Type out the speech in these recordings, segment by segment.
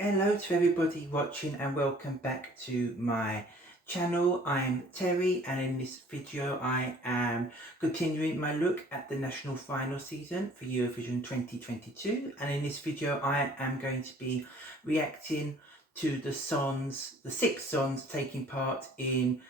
Hello to everybody watching and welcome back to my channel. I'm Terry and in this video I am continuing my look at the national final season for Eurovision 2022, and in this video I am going to be reacting to the six songs taking part in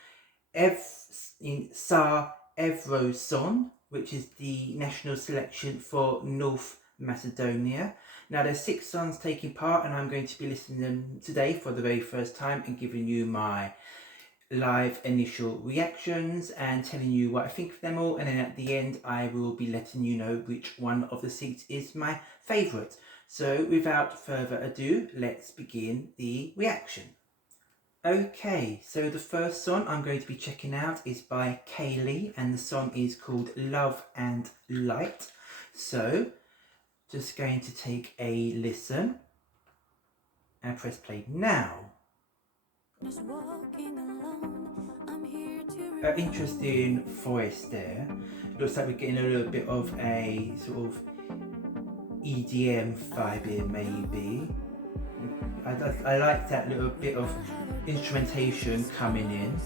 Za Evrosong, which is the national selection for North Macedonia. Now there's 6 songs taking part and I'm going to be listening to them today for the very first time and giving you my live initial reactions and telling you what I think of them all, and then at the end I will be letting you know which one of the 6 is my favourite. So without further ado, let's begin the reaction. Okay, so the first song I'm going to be checking out is by Kayle and the song is called Love and Light. So just going to take a listen and press play now. Interesting voice there. Looks like we're getting a little bit of a sort of EDM vibe here maybe. I like that little bit of instrumentation coming in.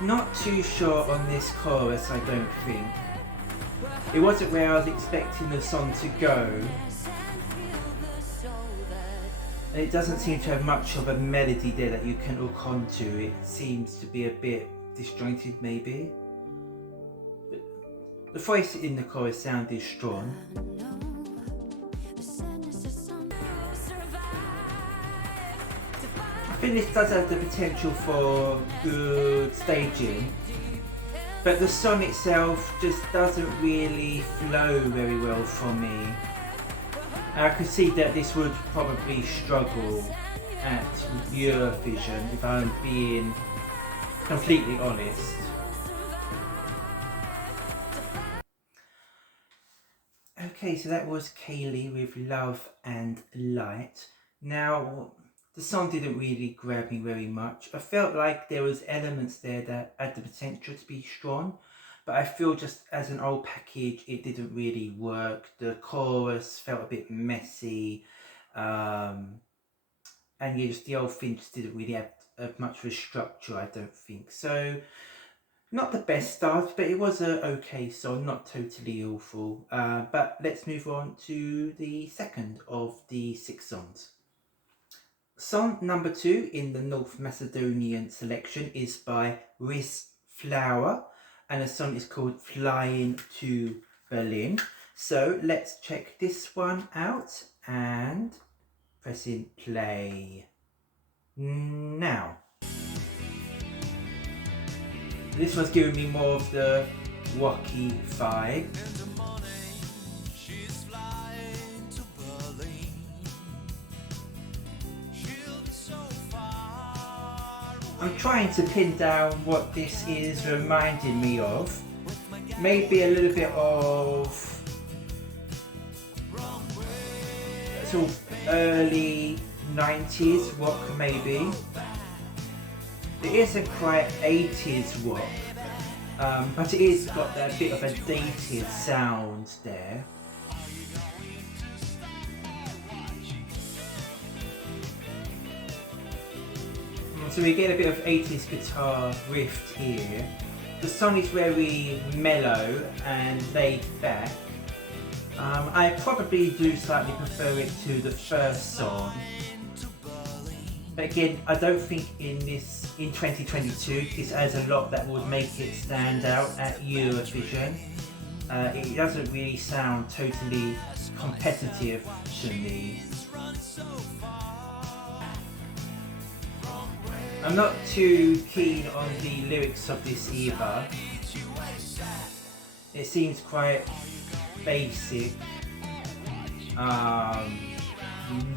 Not too sure on this chorus, I don't think. It wasn't where I was expecting the song to go. And it doesn't seem to have much of a melody there that you can hook onto. It seems to be a bit disjointed maybe. But the voice in the chorus sounded strong. I think this does have the potential for good staging, but the song itself just doesn't really flow very well for me. I could see that this would probably struggle at Eurovision if I'm being completely honest. Okay, so that was Kayle with Love and Light. Now, the song didn't really grab me very much. I felt like there was elements there that had the potential to be strong, but I feel just as an old package it didn't really work. The chorus felt a bit messy, and yeah, just the old thing just didn't really have much of a structure, I don't think. So, not the best start, but it was a okay song, not totally awful. But let's move on to the second of the 6 songs. Song number 2 in the North Macedonian selection is by Flower, and the song is called Flying to Berlin. So let's check this one out and pressing play now. This one's giving me more of the rocky vibe. I'm trying to pin down what this is reminding me of. Maybe a little bit of sort of early 90s rock maybe. It isn't quite 80s rock, but it is got that bit of a dated sound there. So we get a bit of 80s guitar riff here. The song is very mellow and laid back. I probably do slightly prefer it to the first song. But again, I don't think in 2022 this has a lot that would make it stand out at Eurovision. It doesn't really sound totally competitive to me. I'm not too keen on the lyrics of this either. It seems quite basic.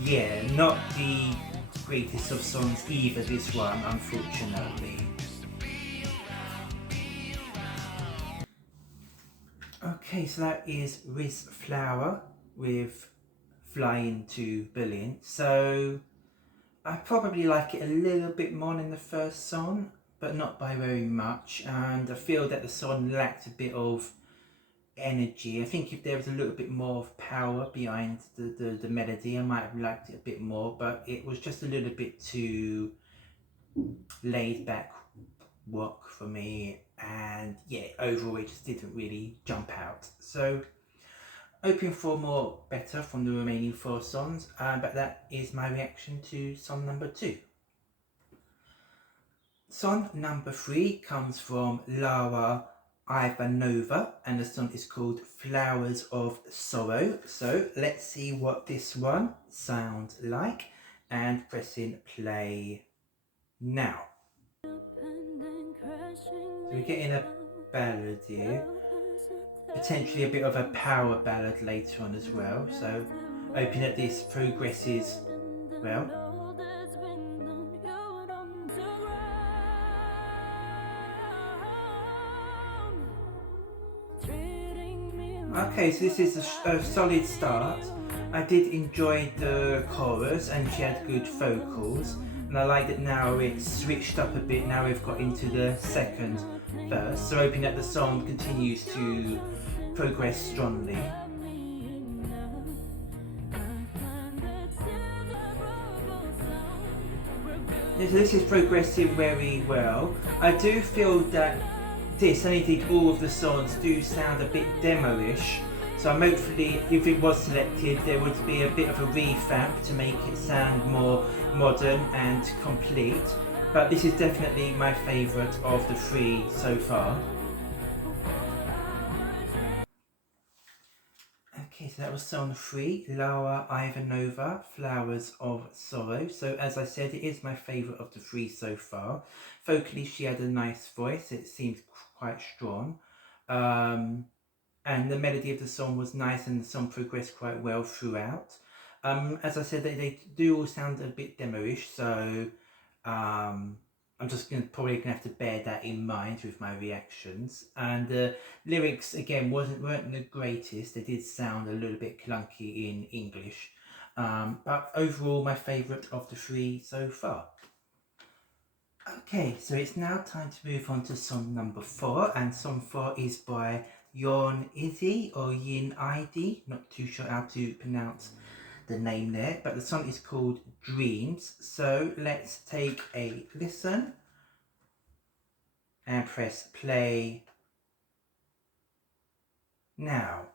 Yeah, not the greatest of songs either, this one, unfortunately. Okay, so that is Flower with Flying to Berlin. So I probably like it a little bit more than the first song, but not by very much, and I feel that the song lacked a bit of energy. I think if there was a little bit more of power behind the melody, I might have liked it a bit more, but it was just a little bit too laid back work for me, and yeah, overall it just didn't really jump out. So hoping for more better from the remaining 4 songs, but that is my reaction to song number 2. Song number 3 comes from Lara Ivanova, and the song is called Flowers of Sorrow. So let's see what this one sounds like, and pressing play now. So we're getting a ballad here, potentially a bit of a power ballad later on as well, so hoping that this progresses well. Okay, so this is a solid start. I did enjoy the chorus and she had good vocals, and I like that now it's switched up a bit. Now we've got into the second verse, so hoping that the song continues to progress strongly. So this is progressing very well. I do feel that this, and indeed all of the songs, do sound a bit demo-ish, so I'm hopefully, if it was selected, there would be a bit of a revamp to make it sound more modern and complete, but this is definitely my favourite of the 3 so far. Okay, so that was song 3, Lara Ivanova, Flowers of Sorrow. So as I said, it is my favourite of the 3 so far. Vocally, she had a nice voice, it seemed quite strong. And the melody of the song was nice, and the song progressed quite well throughout. As I said, they do all sound a bit demo-ish, so I'm just probably gonna have to bear that in mind with my reactions. And the lyrics again weren't the greatest. They did sound a little bit clunky in English, but overall my favourite of the 3 so far. Okay, so it's now time to move on to song number 4, and song 4 is by Yin Izzy or Yin ID, not too sure how to pronounce the name there, but the song is called Dreams. So let's take a listen and press play now.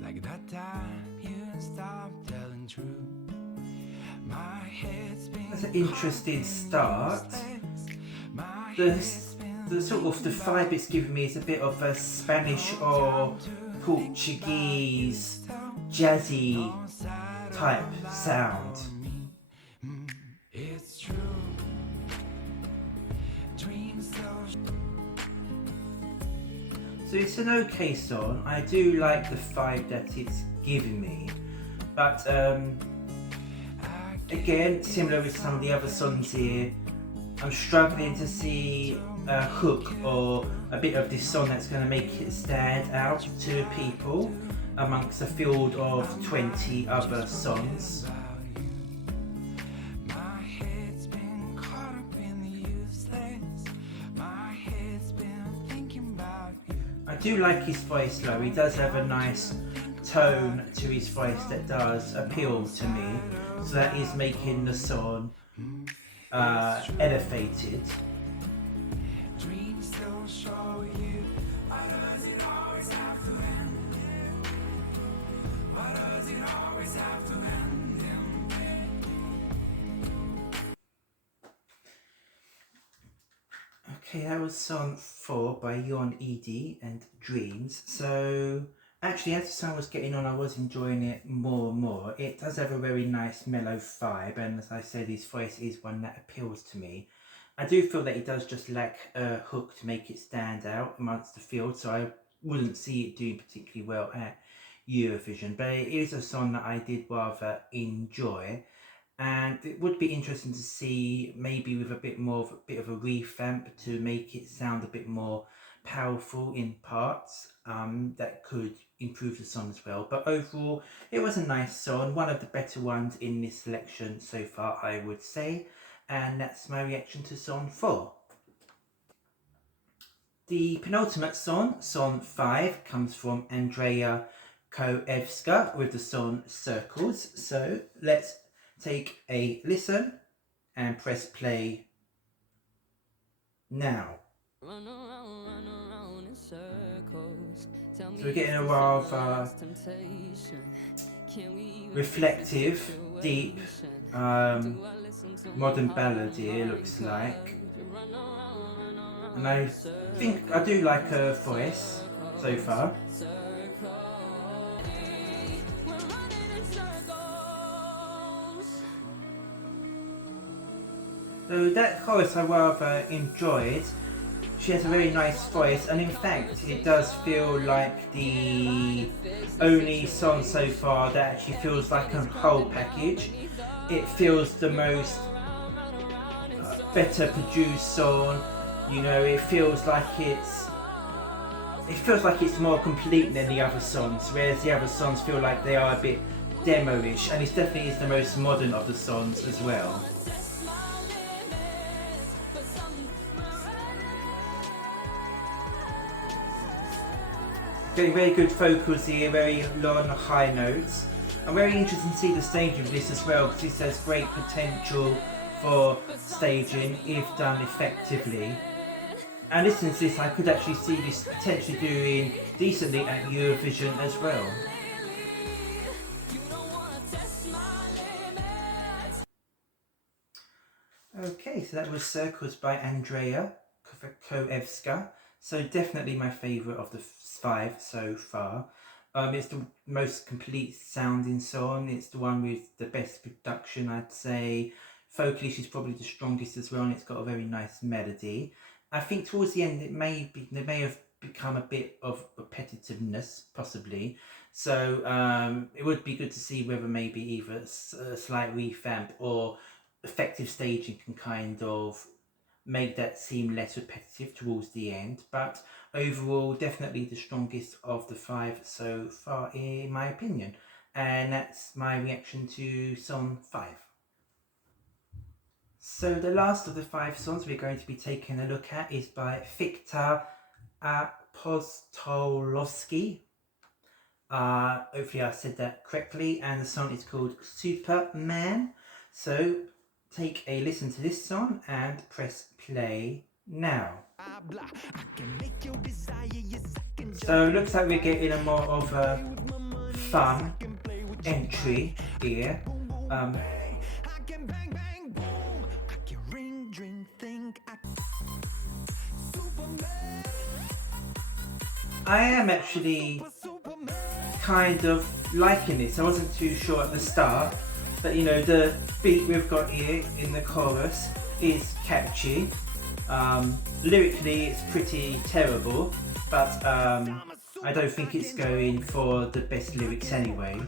Like that time you stopped telling truth. My head's been That's an interesting start. The sort of the vibe it's giving me is a bit of a Spanish or Portuguese jazzy type sound. It's true. So it's an okay song. I do like the vibe that it's giving me, but again, similar with some of the other songs here, I'm struggling to see a hook or a bit of this song that's going to make it stand out to people amongst a field of 20 other songs. I do like his voice though. He does have a nice tone to his voice that does appeal to me, so that is making the song elevated. Okay, that was song 4 by Yin Izzy and Dreams. So actually, as the song was getting on, I was enjoying it more and more. It does have a very nice mellow vibe, and as I said, his voice is one that appeals to me. I do feel that it does just lack a hook to make it stand out amongst the field, so I wouldn't see it doing particularly well at Eurovision, but it is a song that I did rather enjoy. And it would be interesting to see, maybe with a bit of a revamp to make it sound a bit more powerful in parts, that could improve the song as well. But overall, it was a nice song, one of the better ones in this selection so far, I would say. And that's my reaction to song 4. The penultimate song, song 5, comes from Andrea Koewska with the song Circles. So let's take a listen and press play now. Run around in circles. Tell So we're me getting a is this your rather last temptation? Can we even face the reflective, deep, situation? Do I listen to my modern heart or ballad here, mind? looks 'Cause like. you run And around in I think I do like her voice so circles, far. circles. We're running in circles. So that chorus I rather enjoyed. She has a very nice voice, and in fact it does feel like the only song so far that actually feels like a whole package. It feels the most better produced song, you know, it feels like it's more complete than the other songs, whereas the other songs feel like they are a bit demo-ish, and it definitely is the most modern of the songs as well. Getting very good vocals here, very long high notes. I'm very interested to see the staging of this as well, because this has great potential for staging if done effectively. And listening to this, I could actually see this potentially doing decently at Eurovision as well. Okay, so that was Circles by Andrea Koewska. So definitely my favourite of the 5 so far. It's the most complete sounding song. It's the one with the best production, I'd say. Vocally, she's probably the strongest as well, and it's got a very nice melody. I think towards the end, they may have become a bit of repetitiveness, possibly. So it would be good to see whether maybe either a slight revamp or effective staging can kind of make that seem less repetitive towards the end. But overall, definitely the strongest of the 5 so far, in my opinion. And that's my reaction to song 5. So the last of the 5 songs we're going to be taking a look at is by Victor Apostolowski. Hopefully I said that correctly, and the song is called Superman. So take a listen to this song and press play now. So it looks like we're getting a more of a fun entry here. I am actually kind of liking this. I wasn't too sure at the start, but you know, the beat we've got here in the chorus is catchy. Lyrically it's pretty terrible, but I don't think it's going for the best lyrics anyway.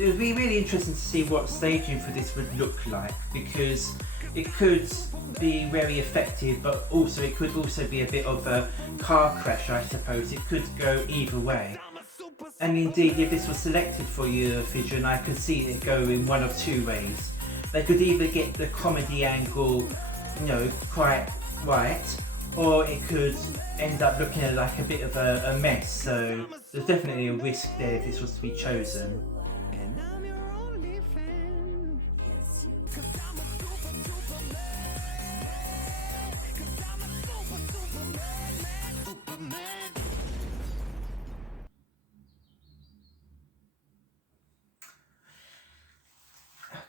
It would be really interesting to see what staging for this would look like, because it could be very effective, but also it could also be a bit of a car crash, I suppose. It could go either way. And indeed, if this was selected for Eurovision, I could see it go in one of 2 ways. They could either get the comedy angle, you know, quite right, or it could end up looking like a bit of a mess. So there's definitely a risk there if this was to be chosen.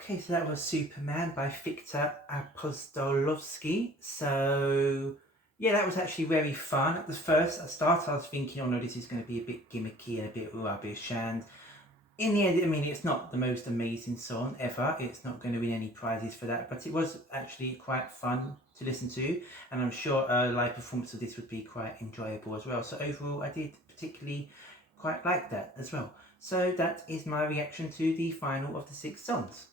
Okay, so that was Superman by Victor Apostolowski. So yeah, that was actually very fun. At the start I was thinking, oh no, this is going to be a bit gimmicky and a bit rubbish, and in the end, I mean, it's not the most amazing song ever. It's not going to win any prizes for that, but it was actually quite fun to listen to, and I'm sure a live performance of this would be quite enjoyable as well. So overall, I did particularly quite like that as well. So that is my reaction to the final of the 6 songs.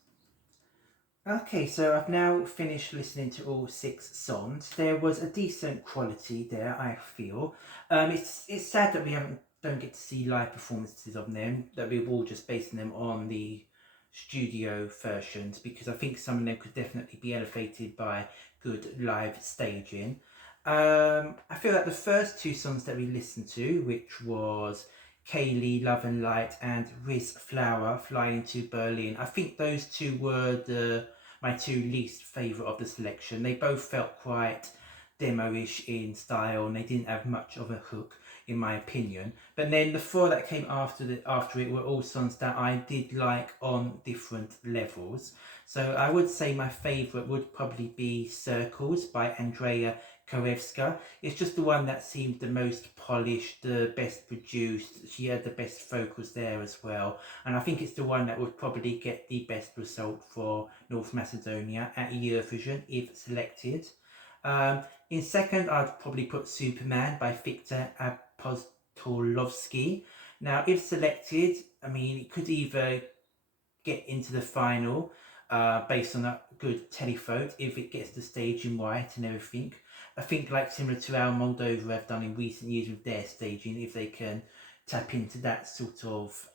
Okay, so I've now finished listening to all 6 songs. There was a decent quality there, I feel. It's sad that we haven't don't get to see live performances of them, that we're all just basing them on the studio versions, because I think some of them could definitely be elevated by good live staging. I feel like the first two songs that we listened to, which was Kayle, Love and Light, and Riz Flower, Flying to Berlin, I think those two were my two least favourite of the selection. They both felt quite demo-ish in style and they didn't have much of a hook, in my opinion. But then the four that came after it were all songs that I did like on different levels. So I would say my favourite would probably be Circles by Andrea Korewska. It's just the one that seemed the most polished, the best produced. She had the best vocals there as well. And I think it's the one that would probably get the best result for North Macedonia at Eurovision if selected. In second, I'd probably put Superman by Victor Apostolowski. Now, if selected, I mean, it could either get into the final based on a good televote if it gets the staging right and everything. I think, like similar to how Moldova have done in recent years with their staging, if they can tap into that sort of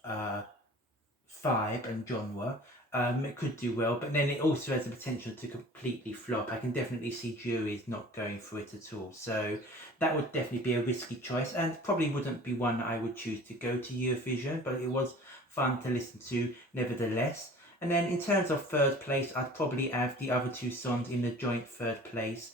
vibe and genre, it could do well. But then it also has the potential to completely flop. I can definitely see juries not going for it at all. So that would definitely be a risky choice, and probably wouldn't be one that I would choose to go to Eurovision, but it was fun to listen to nevertheless. And then in terms of third place, I'd probably have the other two songs in the joint third place.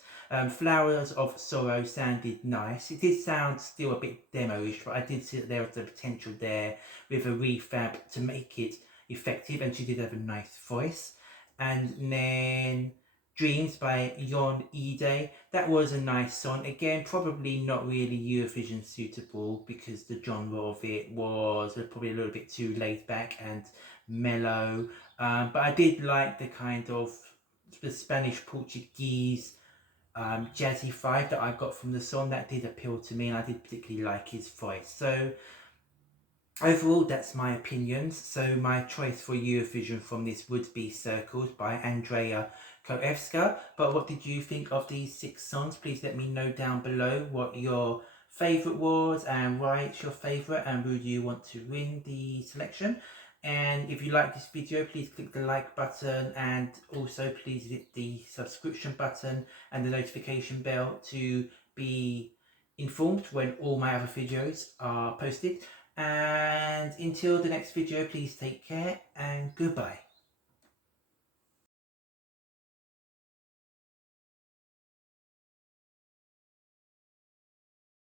Flowers of Sorrow sounded nice. It did sound still a bit demo-ish, but I did see that there was the potential there with a refab to make it effective, and she did have a nice voice. And then Dreams by Yon Ide, that was a nice song. Again, probably not really Eurovision suitable because the genre of it was probably a little bit too laid back and mellow. But I did like the kind of the Spanish Portuguese jazzy vibe that I got from the song. That did appeal to me, and I did particularly like his voice. So overall, that's my opinions. So my choice for Eurovision from this would be Circles by Andrea Koewska. But what did you think of these 6 songs? Please let me know down below what your favourite was and why it's your favourite, and who do you want to win the selection. And if you like this video, please click the like button, and also please hit the subscription button and the notification bell to be informed when all my other videos are posted. And until the next video, please take care and goodbye.